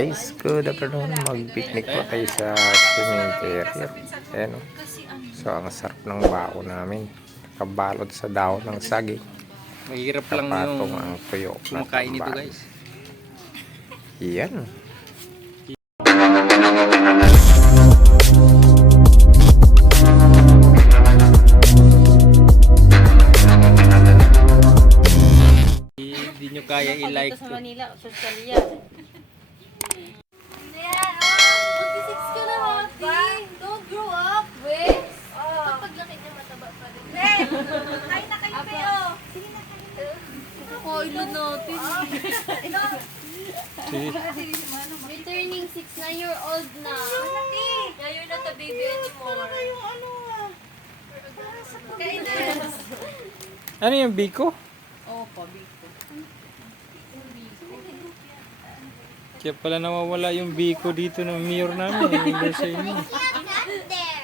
Guys, good afternoon. Mag-picnic po tayo sa cemetery. Ayan o. So, ang sarap ng bao namin. Kabalot sa dahon ng saging. Mahirap lang Kapatong yung ang tuyo. kumakain nito, guys. Yan. Hindi nyo kaya i-like Dito sa to. Manila, social yan. Mag-6 ka na, Hoti. Don't grow up, Wes. Kapag laki niya, mataba pa rin. Kain na kayo kayo. Sige na kayo. Kain na natin. We're turning 6 na year old na. Yeah, you're not a baby anymore. Kain na. Ano yung biko? Oo, pabiko. Kaya pala nawawala yung biko dito ng mayor namin. Hindi sa inyo.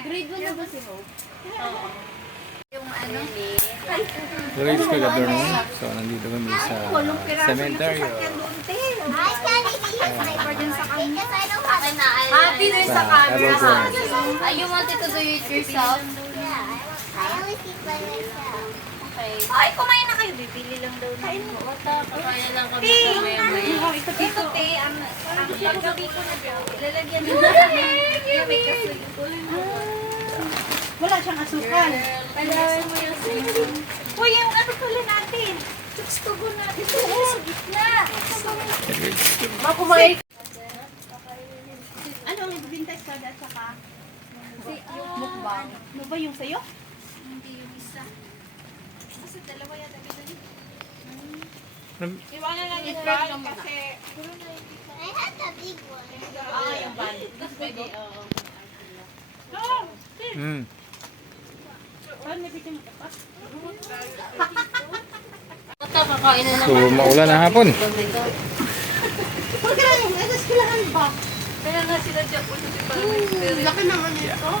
Grade 1 na ba si Hope? Yung ano? Guys, good afternoon. So, nandito kami sa cemetery. Happy na sa camera. Hello, guys. You wanted to do it yourself? I always eat by myself. Okay. Ay, kumain na kayo. Bibili lang daw na. Kaya lang kami sa maya-maya. Dito, te, ang paggabi ko na daw. Ilalagyan mo na may kasoy. Wala siyang asukal. Palawan mo yung cinnamon. Uy, yung ano pala natin. Tukstugo natin. Ito sa gitna. Makumay. Ano ang ibibinta sa at saka? Mukbang. Ano ba yung sayo? Hindi yung isa. Kasi dalawa yata dito. Iwanan lang yung I-try bag mo na. kasi I had the big one. yung bandit. Pwede, oo. Hmm. Saan may bitin mo pa? Ito, kakain na So, maulan na hapon. Huwag ka lang, nasa skilahan ba? Kaya nga sila dyan po sa Laki naman ito.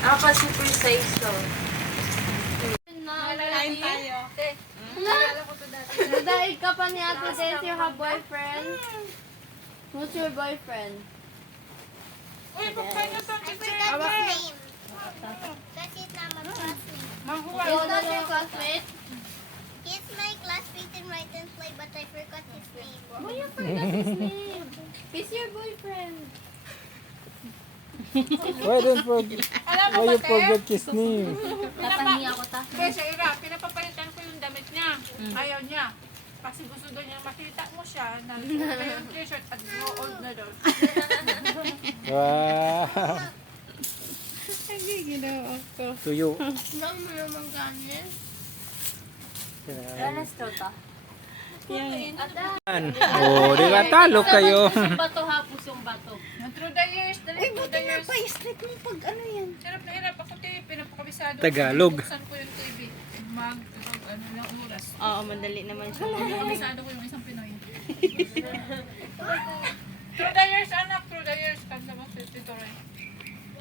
Ako pa super size to. Kain tayo. Nadaig ka pa ni Ate Des, you have boyfriend? Who's your boyfriend? Uy, pagkain na ito. I forgot his name. Because he's not my classmate. Is that your classmate? He's my classmate in Write and Play, but I forgot his name. Why you forgot his name? He's your boyfriend. Why don't forget? Why you forget his name? Napahingi ako ta. Kasi Ira, pinapapalitan ko yung damit niya. Ayaw niya. Kasi gusto daw niya makita mo siya na yung t-shirt at grow old na daw. Wow. Hindi, ginawa ko. Tuyo. Lang mo naman ganin. Alas to ta. Oh, di ba talo kayo? Yung bato hapos yung bato. Through the years, through the years. Pa-straight mo pag ano yan. Hirap na hirap ako tayo, pinapakabisado. Tagalog. Buksan ko yung TV. Ano lang oras. Oo, madali naman siya. Pinapakabisado ko yung isang Pinoy. Through the years, anak, through the years. Kanta mo si Tito Ray.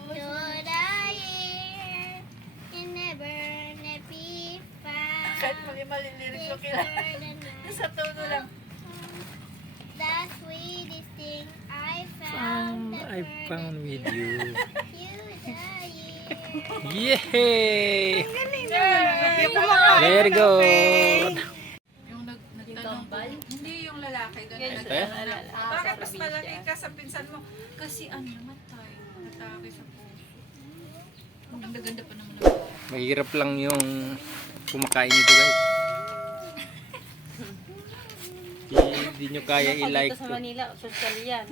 Should I hear you never let me find Kahit mali-mali lyrics ko kailangan. Sa tono lang. the sweetest thing I found. I found with you. You Yay! Very good. Yung nagtanong, hindi yung lalaki. Doon Eh? bakit mas malaki ka sa pinsan mo? Kasi ano naman tayo, natake sa puso. Ang ganda-ganda pa naman ako. Mahirap lang yung kumakain nito, guys. Hindi nyo kaya Dito i-like sa to. Manila, social yan.